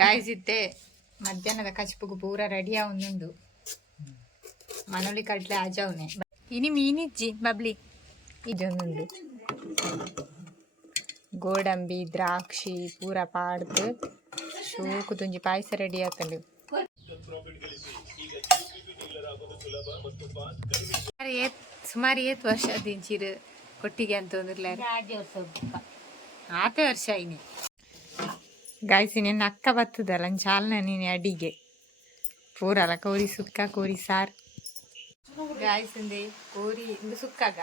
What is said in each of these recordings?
Guys ಇತ್ತೆ ಮಧ್ಯಾಹ್ನದ ಕಚ್ಪುಗು ಪೂರ ರೆಡಿ ಅವನೊಂದು ಮನೋಲಿ ಕಟ್ಲೆ ಆಜಾವ್ನೆ ಇನಿ ಮೀನಿಜ್ಜಿ ಬಬ್ಲಿ. ಇದೊಂದುಂಡು ಗೋಡಂಬಿ ದ್ರಾಕ್ಷಿ ಪೂರ ಪಾಡ್ದು ಶೂಕು ತುಂಜಿ ಪಾಯಸ ರೆಡಿ ಏತ್ ಸುಮಾರು ಏತ್ ವರ್ಷ ದಿಂಚಿರು ಕೊಟ್ಟಿಗೆ ಅಂತ ಒಂದಿರ್ಲಾರ ಆತ ವರ್ಷ ಇನಿ. ಗಾಯ್ಸ್ ನಿನ್ನ ಅಕ್ಕ ಬರ್ತದಲ್ಲ ಚಾಲ್ನ ನೀನು ಅಡಿಗೆ. ಪೂರಲ್ಲ ಕೋರಿ ಸುಕ್ಕ, ಕೋರಿ ಸಾರ್. ಗಾಯ್ಸ್ ಕೋರಿ, ಇಂದು ಸುಕ್ಕಾಗ?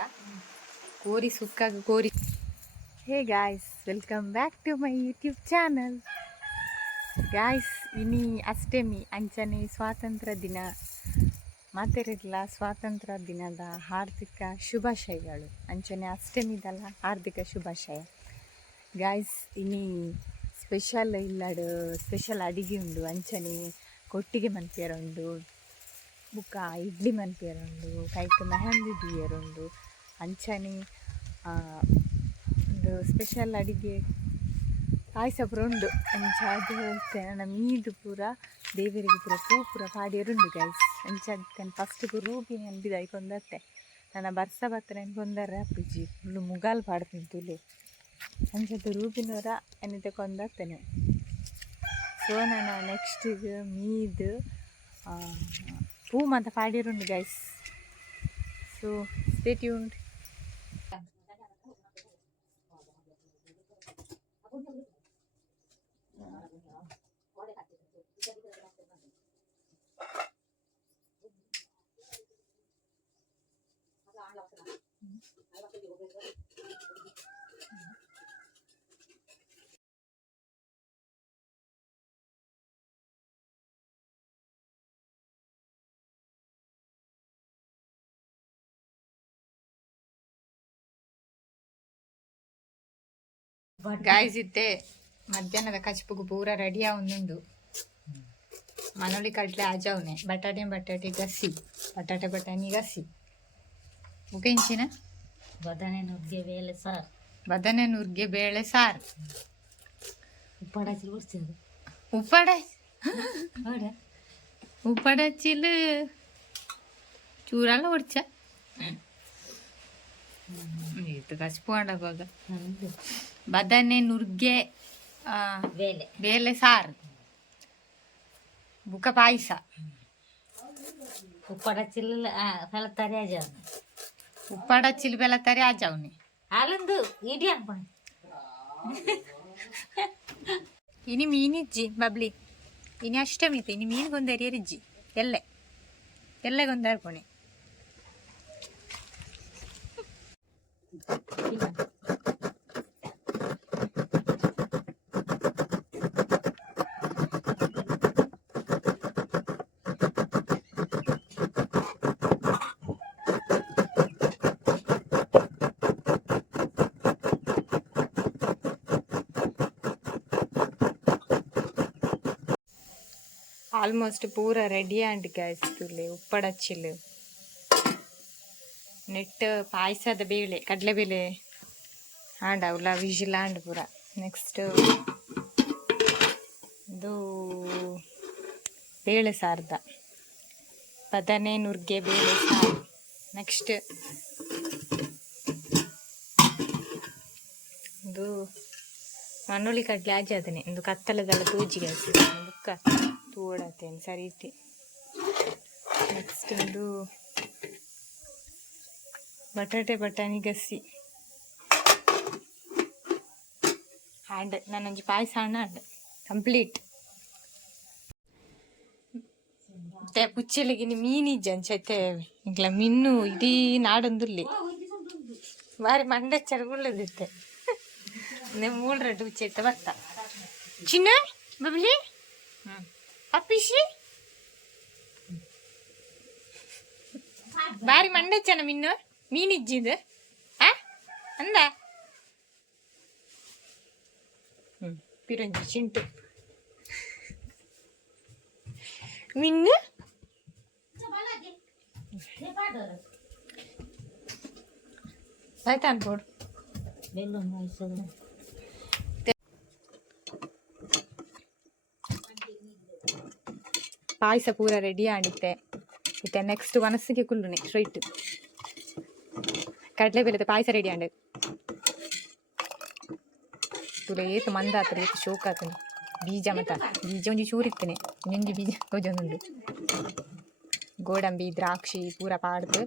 ಕೋರಿ ಸುಕ್ಕಾಗ, ಕೋರಿ. Hey guys welcome back to my YouTube channel guys ಇನಿ ಅಷ್ಟಮಿ, ಅಂಚನೆ ಸ್ವಾತಂತ್ರ್ಯ ದಿನ. ಮಾತಿರಲಿಲ್ಲ ಸ್ವಾತಂತ್ರ್ಯ ದಿನದ ಹಾರ್ದಿಕ ಶುಭಾಶಯಗಳು. ಅಂಚನೆ ಅಷ್ಟಮಿದಲ್ಲ, ಹಾರ್ದಿಕ ಶುಭಾಶಯ. ಗಾಯ್ಸ್ ಇನಿ ಸ್ಪೆಷಲ್ ಇಲ್ಲಾಡು ಸ್ಪೆಷಲ್ ಅಡಿಗೆ ಉಂಡು ಅಂಚನೆ ಕೊಟ್ಟಿಗೆ ಮನ್ಪೇರುಂಡು ಬುಕ್ಕ ಇಡ್ಲಿ ಮನ್ಪೇರುಂಡು ಕೈಕ್ ಮೆಹಂದಿ ದಿಯರುಂಡು ಅಂಚನೆ ಆ, ಒಂದು ಸ್ಪೆಷಲ್ ಅಡಿಗೆ ಪಾಯಸ ಪೂರ ಉಂಡು. ಅಂಚ ಅದು ಮೀದು ಪೂರ ದೇವರಿಗೆ ಪೂರ ಪೂ ಪೂರ ಪಾಡಿಯರುಂಡು ಗೈಸ್ ಅಂಚ ಅದನ್ನು ಫಸ್ಟ್ ರೂಪಿ ಐಕೊಂದತ್ತೆ ನನ್ನ ಬರ್ಸ ಬತ್ತನ ಪಿಜಿ ಫುಲ್ಲು ಮುಗಾಲ್ ಪಾಡ್ತೀನಿ ತುಲು ಅಂಚದ್ದು ರೂಪಿನವರ ಎನ್ನಿತೆ ಕೊಂದತ್ತೇನೆ ಸೊ ನಾನು ನೆಕ್ಸ್ಟ್ ಇದು ಮೀದು ಆ, ಅಂತ ಪಾಡಿರುಂಡು guys so stay tuned guys ಇತ್ತೆ ಮಧ್ಯಾಹ್ನದ ಕಚ್ಪುಗು ಪೂರ ರೆಡಿಯಾ ಒಂದುಂಡು ಮನೋಲಿ ಕಟ್ಲೆ ಆಜಾವ್ನೆ ಬಟಾಟೆ ಬಟಾಟೆ ಗಸಿ ಬಟಾಟೆ ಬಟಾಣಿ ಗಸಿ ಉಕೆಂಚಿನ ಬದನೆ ನುಗ್ಗೆ ಬೇಳೆ ಸಾರು ಬದನೆ ನುರ್ಗೆ ಬೇಳೆ ಸಾರು ಉಪ್ಪಡಾಚಿ ಬಿಡ್ತೇವೆ ಉಪ್ಪಡ ನೋಡ ಉಪ್ಪಡಚ್ಚಿಲ್ ಚೂರಲ್ಲ ಒಡ್ಚ ಇದು ಕಚ್ಪು ಆಡವಾಗ ನಮ್ದು ಬದನೆ ನುರ್ಗೆ ಆ, ಬೇಳೆ ಬೇಳೆ ಸಾರು ಬುಕ್ಕ ಪಾಯಸ ಉಪ್ಪಡಚಿಲ್ಲ ಫಲತಾರೆ ಅಜ ಉಪ್ಪಡಚ್ಚಿಲ್ ಬೆಲತಾರೆ ಆಜಾವ್ನೆ ಹಾಲಂದು ಇಡಿ ಅನ್ಕೊಂಡು ಇನಿ ಮೀನಿಜ್ಜಿ ಬಬ್ಲಿ ಇನಿ ಅಷ್ಟಮಿತೆ ಇನಿ ಮೀನಿಗೊಂದು ಎರಿಯರಿಜ್ಜಿ ಎಲ್ಲೆ ಎಲ್ಲೆಗೊಂದು ఆల్మోస్ట్ పూర రెడీ అండి గ్యాస్ తులే ఉప్పడచ్చిలు ನೆಟ್ ಪಾಯಸದ ಬೇಳೆ ಕಡಲೆಬೇಳೆ ಹಾಂಡ ಅವಲ ವಿಜಿಲ್ ಹಾಂಡ್ ಪೂರ. ನೆಕ್ಸ್ಟ್ ಇದು ಬೇಳೆ ಸಾರ್ದ. ಬದನೆ ನುರ್ಗೆ ಬೇಳೆ ಸಾರು. ನೆಕ್ಸ್ಟ್ ಇದು ಮಣ್ಣುಳಿ ಕಡ್ಲೆ ಆಜಾದನೆ ಒಂದು ಕತ್ತಲದಲ್ಲ ತೂಜಿಗೆ ಬುಕ್ಕ ತೂಡತ್ತೇನೆ ಸರಿ ನೆಕ್ಸ್ಟ್ ಒಂದು ಬಟಾಟೆ ಬಟಾಣಿ ಗಸಿ ಹ್ಯಾಂಡ್ ನಾನೊಂದು ಪಾಯಸ ಹಣ್ಣು ಹಣ್ಣು ಕಂಪ್ಲೀಟ್ ಮತ್ತೆ ಪುಚ್ಚಲಿಗೆ ಮೀನಿಜ್ಜ ಅಂಚೈತೆ ಈಗಲ ಮೀನು ಇಡೀ ನಾಡೊಂದುಲ್ಲಿ ಬಾರಿ ಮಂಡೆ ಚರಗುಳ್ಳದಿತ್ತೆ ನೆ ಮೂಳು ರೆಡ್ ಉಚ್ಚೈತೆ ಬರ್ತಾ ಚಿನ್ನ ಬಬ್ಲಿ ಹ್ಞೂ ಅಪ್ಪಿಶಿ ಬಾರಿ ಮಂಡಚ್ಚನ ಮಿನ್ನು ಮೀನಿಜ್ಜಿದು ಆ ಅಂದ ಹ್ಞೂ ಪಿರಂಜಿ ಚಿಂಟು ಮಿನ್ನು ಆಯ್ತಾ ಅನ್ಬೋಡು ಬೆಲ್ಲೊಂದು ವಯಸ್ಸು ಪಾಯಸ ಪೂರ ರೆಡಿ ಆಡಿತ್ತೆ ಇತ್ತೆ ನೆಕ್ಸ್ಟ್ ಮನಸ್ಸಿಗೆ ಕುಲ್ಲುನೆ ಸ್ಟ್ರೈಟ್ ಕಡಲೆ ಬೇಳೆದ ಪಾಯಸ ರೆಡಿ ಆಂಡೆ ತುಲ ಏತು ಮಂದ ಆತದ ಏತು ಶೋಕ ಆತನ ಬೀಜ ಮತ ಬೀಜ ಒಂಜಿ ಚೂರು ಇತ್ತನೆ ಇನ್ನೊಂಜಿ ಬೀಜ ಒಂಜೊಂದುಂಡು ಗೋಡಂಬಿ ದ್ರಾಕ್ಷಿ ಪೂರ ಪಾಡ್ದು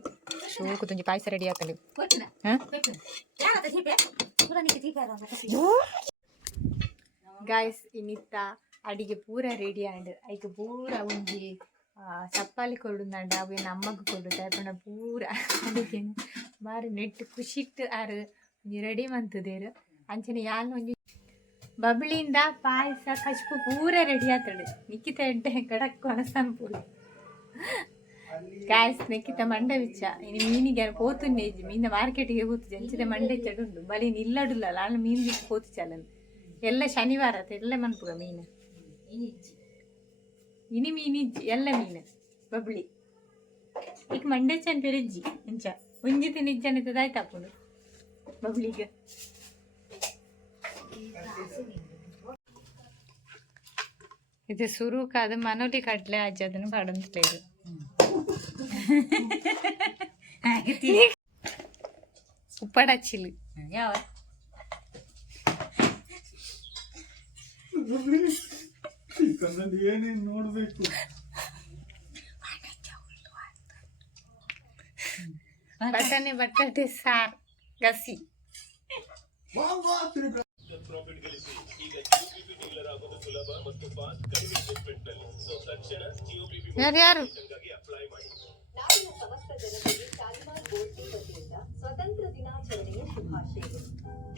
ಶೋಕು ತುಂಜಿ ಪಾಯಸ ರೆಡಿ ಆತಲೆ ಹಾಂ ಗಾಯ್ಸ್ ಇನ್ನಿತ್ತ ಅಡಿಗೆ ಪೂರ ರೆಡಿ ಆಂಡ್ ಐಕ್ ಪೂರ ಒಂಜಿ ಆ, ಚಪ್ಪಾಲಿ ಕೊಡುಂದಂಡ ಅವು ಅಮ್ಮಗೆ ಕೊಡು ತಾಯ್ಪಣ ಪೂರ. ಅದಕ್ಕೆ ಬಾರಿ ನೆಟ್ ಖುಷಿಟ್ಟು ಆರು. ಒಂಜಿ ರೆಡಿ ಮಂತದೇರು ಅಂಚನೆ ಯಾಲ್ ಒಂಜಿ ಬಬ್ಳಿಯಿಂದ ಪಾಯಸ, ಕಚ್ಪು ಪೂರ ರೆಡಿ ಆತಡು. ನಿಕ್ಕಿತ ಎಡ್ಡೆ ಗಡಕ್ ಕೊನಸನ್ ಪೂರ. ಗಾಯ್ಸ್ ನೆಕ್ಕಿತ ಮಂಡ ವಿಚ್ಚ ಇನ್ನು ಮೀನಿಗೆ ಪೋತುನ್ನೇಜಿ ಮೀನ ಮಾರ್ಕೆಟಿಗೆ ಹೋತು ಜಂಚಿದ ಮಂಡೆ ಚಡುಂಡು. ಬಲಿ ನಿಲ್ಲಡುಲ್ಲ. ನಾನು ಮೀನ್ ಬಿಟ್ಟು ಪೋತು ಚಾಲನ್ ಎಲ್ಲ ಶನಿವಾರ ಎಲ್ಲ ಮನ್ಪುಗ ಮೀನು. ಇನಿ ಮೀನಿಜ್ಜಿ ಎಲ್ಲ ಮೀನು ಬಬ್ಳಿ ಈಗ ಮಂಡೆ ಚನ್ ಪೆರಿಜ್ಜಿ ಇಂಚ ಒಂಜಿ ತಿನ್ನಿಜ್ಜನಿದ್ದದ ಆಯ್ತಾಪುಂಡು ಬಬ್ಳಿಗೆ ಇದು ಸುರುಕಾದ ಮನೋಲಿ ಕಡ್ಲೆ ಅಜ್ಜ ಅದನ್ನು ಪಡಂತಲೇರು ಉಪ್ಪಡಚ್ಚಿಲು ಯಾವ ಕಣ್ಣಲ್ಲಿ ಏನೇನು ನೋಡ್ಬೇಕು ಬಟಾಣಿ ಬಟಾಟೆ ಸಾರ್ ಗಸಿ ಬಾ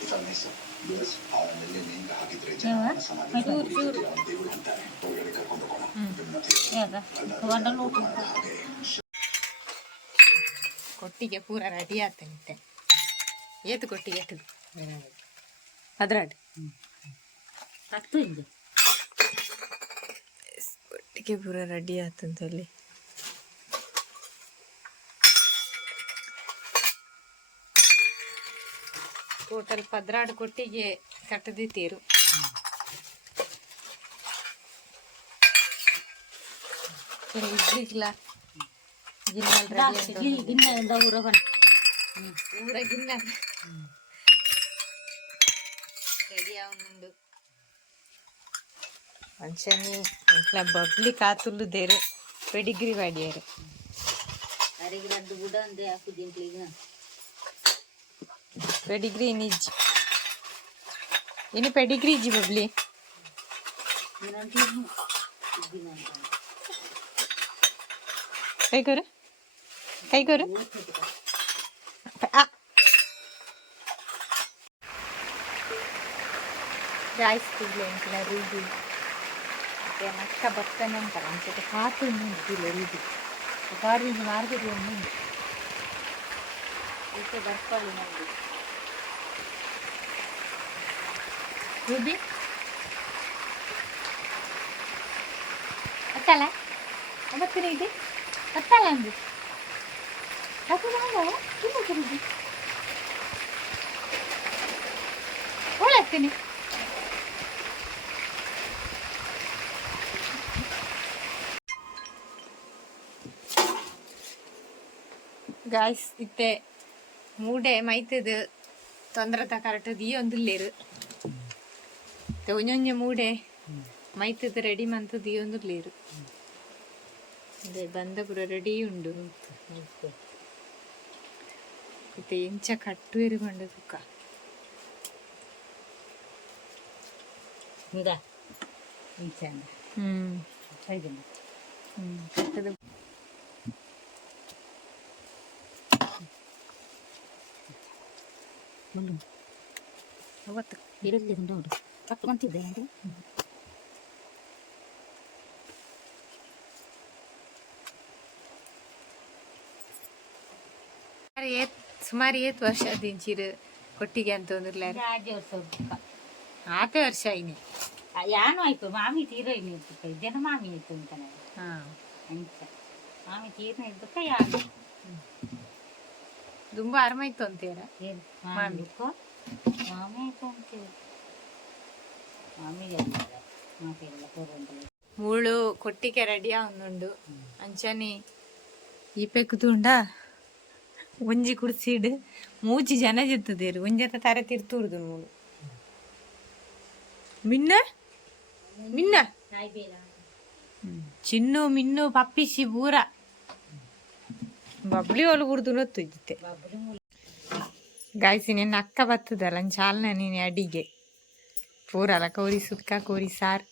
ಮನೆಗಳಲ್ಲಿ ದಿನದ ಇಪ್ಪತ್ನಾಲ್ಕು ಗಂಟೆ ಬಿಸಿ ನೀರಿಗಾಗಿ ಡಿಯೋ ಹೀಟ್ ಪಂಪ್ ಅಳವಡಿಸಿ ಬೀಜ ಉಂಟು I've been ready for hanging by 4 a.m. Get that wretched child here by 5. If I miss him, yes, ಅವನಲ್ಲಿ ನೀನು ಹಾಕಿದ್ರೆ ಯಾವ? ಸಮಾಧಿ ಚೂರು ಚೂರು ದೇವರು ಅಂತಾರೆ ಹೊರಗಡೆ ಕರ್ಕೊಂಡು ಹೋಗೋಣ ಬೆನ್ನತ್ತಿ ಯಾಕ ಒಂಡಲು ಊಟ ಹಾಗೆ ಕೊಟ್ಟಿಗೆ ಪೂರ ರೆಡಿ ಆತಂತೆ ಏತು ಕೊಟ್ಟಿಗೆ ಎಟ್ಟದು ಅದ್ರಾಡಿ ಆಗ್ತಾ ಕೊಟ್ಟಿಗೆ ಪೂರ ರೆಡಿ ಆತಂತಲ್ಲಿ ಟೋಟಲ್ ಪದ್ರಾಡು ಕೊಟ್ಟಿಗೆ ಕಟ್ಟದಿತ್ತೀರು ಇಡ್ಲಿಕ್ಲ ಗಿನ್ನಲ್ ದ್ರಾಕ್ಷಿ ರೆಡಿ ಗಿಲ್ ಗಿನ್ನ ಊರ ಬಣ್ಣ ಪೂರ ಗಿನ್ನ ರೆಡಿ ಅವನುಂಡು ಮನುಷ್ಯನಿ ಇಟ್ಲ ಬಬ್ಲಿ ಕಾತುಲ್ಲು ದೇರು ಪೆಡಿಗ್ರಿ ಬಾಡಿಯರು ಅರಿಗೆ ರದ್ದು ಬುಡ ಅಂದೆ ಹಾಕು ದಿಂಕ್ಲಿಗ ಪೆಡಿಗ್ರಿ ನಿಜ್ ಇನ್ನು ಪೆಡಿಗ್ರಿ ಇಜ್ಜಿ ಬಬ್ಲಿ ಇನ್ನೊಂದು ದಿನ ಅಂತ ಕೈ ಕೊರು ಕೈ ಕೊರು ಜಾಯಿಸ್ತಿಲ್ಲ ಅಂತಿಲ್ಲ ರೂಢಿ ಮತ್ತೆ ನಕ್ಕ ಬರ್ತನೆ ಅಂತಲ್ಲ ಅನ್ಸುತ್ತೆ ಕಾತು ನಿಂತಿಲ್ಲ ರೂಢಿ ಗಾರ್ಜಿ ಮಾರ್ಕೆಟ್ ಒಂದು ಇದಕ್ಕೆ ಬರ್ಕೊಳ್ಳಿ ನೋಡಿ ರೂಬಿ ಅತ್ತಲ್ಲ ಅವತ್ತಿನ ಇದೆ ಅತ್ತಲ್ಲ ಅಂದು ಅದು ಮಾಡವ ಇಲ್ಲ ರೂಬಿ ಒಳಗ್ತೀನಿ ಗಾಯ್ಸ್ ಇತ್ತೆ ಮೂಡೆ ಮೈತದ ತೊಂದರೆತ ಕರೆಕ್ಟ್ ಈ ಒಂದುಲ್ಲೇರು ಒಂಜೊಂಜ ಮೂಡೆ ಮೈತದ ರೆಡಿ ಮಂತದ ಈ ಒಂದುಲ್ಲೇರು ಅದೇ ಬಂದ ಪುರ ರೆಡಿ ಉಂಡು ಇತ್ತೆ ಎಂಚ ಕಟ್ಟು ಎರಿಗೊಂಡು ಸುಕ್ಕ ಹಿಂಗ ಇಂಚಂದ ಹ್ಮ್ ಇದನ್ನ ಹ್ಮ್ ಕಟ್ಟದ ಮುಳ್ಳು ಅವತ್ತು ಇರಲಿ ನೋಡು ಕಟ್ಕೊಂತಿದ್ದೆ ಅಂದ್ರೆ ಏತ್ ಸುಮಾರು ಏತ್ ವರ್ಷ ದಿಂಚಿರು ಕೊಟ್ಟಿಗೆ ಅಂತ ಒಂದಿರ್ಲಾರ ಆಡ್ಯ ವರ್ಷ ಬುಕ್ಕ ಆತೆ ವರ್ಷ ಐನಿ ಯಾನು ಆಯ್ತು ಮಾಮಿ ತೀರ ಇನ್ನು ಇದ್ದಕ್ಕ ಜನ ಮಾಮಿ ಆಯ್ತು ಅಂತ ಹಾ ಅಂಚ ಮಾಮಿ ತೀರ್ನ ಇದ್ದಕ್ಕ ಯಾನು ತುಂಬಾ ಅರ್ಮಾಯ್ತು ಅಂತೀರ ಏನು ಮಾಮಿ. ಮಾಮಿ ಮಾಮಿ ಆಯ್ತು ಅಂತೇಳಿ ಮೂಳು ಕೊಟ್ಟಿಗೆ ರೆಡಿ ಆವೊಂದುಂಡು ಅಂಚನೆ. ಈ ಪೆಕ್ ತುಂಡ ಒಂಜಿ ಕುಡ್ಸಿಡ್ ಮೂಜಿ ಜನ ಜಿತ್ತದೇರು. ಒಂಜತ ತರ ತಿರ್ತುರ್ದು ಮೂಳು. ಮಿನ್ನ? ಮಿನ್ನ? ಚಿನ್ನು ಮಿನ್ನು ಪಪ್ಪಿಸಿ ಪೂರ ಬಬ್ಲಿ ಒಲು ಕುಡ್ದು ನೊತ್ತು ಇದ್ದಿತ್ತೆ ಮೂಲ ಗಾಯ್ಸಿ ನಿನ್ನ ಅಕ್ಕ ಬತ್ತದಲ್ಲ ಚಾಲ್ನ ನೀನು ಅಡಿಗೆ. ಪೂರ ಅಲ್ಲ, ಕೋರಿ ಸುಕ್ಕ ಕೋರಿ ಸಾರ್.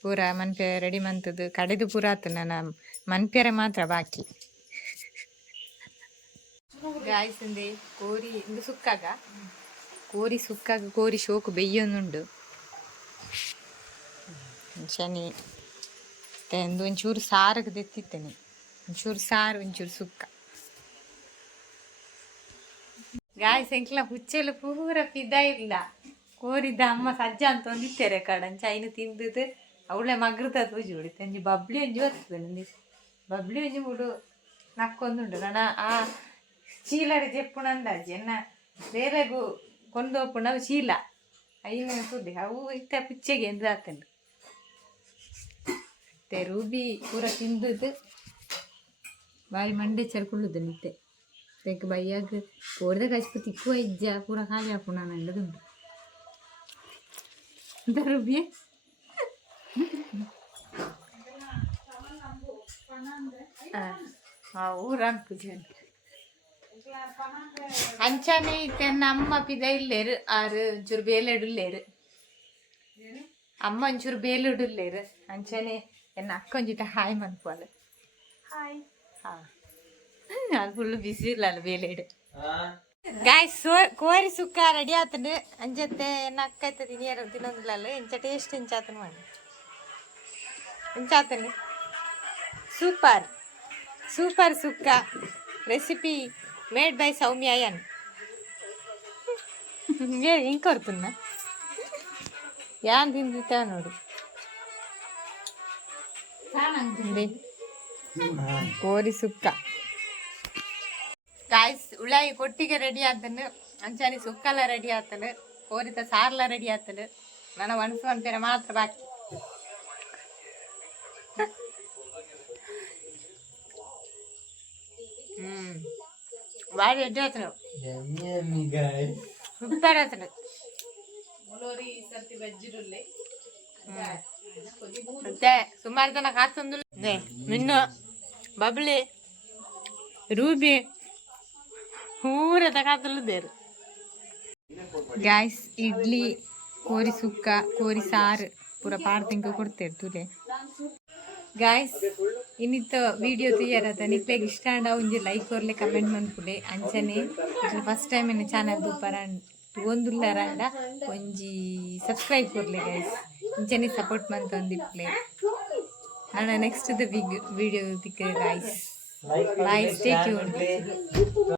ಪೂರ ಮನ್ಪೆ ರೆಡಿ ಮಂತದ್ದು. ಕಡೆದು ಪೂರ ಆತು ನನ್ನ ಮನ್ಪೆರೆ ಮಾತ್ರ ಬಾಕಿ. ಗಾಯ್ಸಂದೆ ಕೋರಿ ಇಂದು ಸುಕ್ಕಾಗ? ಕೋರಿ ಸುಕ್ಕಾಗ, ಕೋರಿ ಶೋಕು ಬೆಯ್ಯೊಂದುಂಡು ಶನಿ ಒಂದು ಒಂಚೂರು ಸಾರಿಗೆ ತೆತ್ತಿತ್ತೇನೆ ಒಂಚೂರು ಸಾರು, ಒಂಚೂರು ಸುಕ್ಕ. ಗಾಯ್ಸ್ ಎಂಕ್ಲ ಹುಚ್ಚೆಲ್ಲ ಪೂರ ಪಿದ ಇಲ್ಲ. ಕೋರಿದ್ದ ಅಮ್ಮ ಸಜ್ಜ ಅಂತ ಒಂದಿತ್ತೇರೆ ಕಡಂಚ ಐನು ತಿಂದದ್ದು. ಅವಳೆ ಮಗ್ರದ ತೂಜಿ ಹೊಡಿತೆ ಅಂಜಿ ಬಬ್ಲಿ ಒಂಜಿ ಬರ್ತದೆ ನಂದಿ. ಬಬ್ಲಿ ಒಂಜಿ ಬಿಡು ನಕ್ಕೊಂದುಂಡು ನಾನು ಆ ಚೀಲಡ ಜೆಪ್ಪುಣಂದಾಜಿ ಎನ್ನ ಬೇರೆಗೂ ಕೊಂಡೋಪುಣ ಚೀಲ. ಐನು ಸುದ್ದಿ ಅವು ಇತ್ತ ಪುಚ್ಚೆಗೆ ಎಂದು ಆತಂಡು ಮತ್ತೆ ರೂಬಿ ಪೂರ ತಿಂದದ್ದು. ಬಾಯಿ ಮಂಡೆ ಚರ್ಕೊಳ್ಳುದು ನಿತ್ತೆ ತೆಗ್ ಬೈಯಾಗ ಕೋರ್ದ ಕಚ್ಪು ತಿಕ್ಕುವ ಇಜ್ಜ ಪೂರ ಖಾಲಿ ಹಾಕೋಣ ನಂಡದುಂಟು ಎಂತ ರೂಬಿ ಊರ ಅನ್ಪುಜನ್ ಅಂಚಾನೆ ಇತ್ತೆ ಅಮ್ಮ ಪಿದ ಇಲ್ಲೇರು ಆರು ಒಂಚೂರು ಬೇಲೆಡುಲ್ಲೇರು. ಅಮ್ಮ ಒಂಚೂರು ಬೇಲೆಡುಲ್ಲೇರು. ಅಂಚಾನೆ ಎನ್ನ ಅಕ್ಕ ಒಂಜಿತ ಹಾಯ್ ಮನ್ಪುವಲ್ಲ. ಹಾಯ್. ಹಾ. ಅದು ಫುಲ್ ಬಿಸಿ ಇಲ್ಲಲ್ಲ ಬೇಲೆಡು. ಗಾಯ್ಸ್ ಸೋ ಕೋರಿ ಸುಕ್ಕ ರೆಡಿ ಆತನು ಅಂಜತ್ತೆ ಎನ್ನ ಅಕ್ಕ ಐತ ತಿನಿಯರ ತಿನ್ನೊಂದಿಲ್ಲ ಇಂಚ ಟೇಸ್ಟ್ ಇಂಚಾತನು ಮಾಡಿ ಇಂಚಾತನು super super sukka recipe made by Soumya ಅಯ್ಯನ್ ಹಿಂಗೆ ಕೊಡ್ತುನ್ನ ಯಾನ್ ತಿಂದಿತ್ತೇವ ನೋಡು ಇದೆ. ಕೋರಿ ಸುಕ್ಕ ಗಾಯ್ಸ್ ಉಳ್ಳಾಗಿ ಕೊಟ್ಟಿಗೆ ರೆಡಿ ಆತನು ಅಂಚಾನಿ ಸುಕ್ಕಲ್ಲ ರೆಡಿ ಆತನು ಕೋರಿತ ಸಾರ್ಲ ರೆಡಿ ಆತನು ನನ್ನ ಮನಸ್ಸು ಅಂತೀರ ಮಾತ್ರ ಬಾಕಿ ಹ್ಮ್ ಬಾರಿ ರೆಡಿ ಆತನು ಸೂಪರ್ ಆತನು ಮತ್ತೆ ಸುಮಾರು ತನಕ ಹಾತೊಂದು ಮಿನ್ನು ಬಬ್ಲಿ ರೂಬಿ ಪೂರ ತಕಾತಲ್ಲದೇರು ಗ್ಯಾಸ್ ಇಡ್ಲಿ, ಕೋರಿ ಸುಕ್ಕ, ಕೋರಿ ಸಾರು, ಪೂರ ಪಾಡ್ ತಿಂಕ ಕೊಡ್ತೇರು ತುಲೆ. ಗಾಯ್ಸ್ ಇನ್ನಿತ್ತ ವಿಡಿಯೋ ತುಯ್ಯರತ? ನಿಕ್ಲೆಗ್ ಇಷ್ಟ ಅಂಡ ಒಂಜಿ ಲೈಕ್ ಕೊರ್ಲೆ ಕಮೆಂಟ್ ಮನ್ಪುಲೆ ಅಂಚನೆ ಫಸ್ಟ್ ಟೈಮ್ ಇನ್ನು ಚಾನಲ್ ದುಪ್ಪರ ಒಂದುಲ್ಲರಂಡ ಒಂಜಿ ಸಬ್ಸ್ಕ್ರೈಬ್ ಕೊರ್ಲೆ ಗೈಸ್ ಇಂಚನೆ ಸಪೋರ್ಟ್ ಮಂತ್ ಒಂದಿಪ್ಲೆ ಅಣ್ಣ ನೆಕ್ಸ್ಟ್ ದ ವಿಡಿಯೋ ದಿಕ್ಕ ಗೈಸ್ ಬಾಯ್ ಸ್ಟೇ ಟ್ಯೂನ್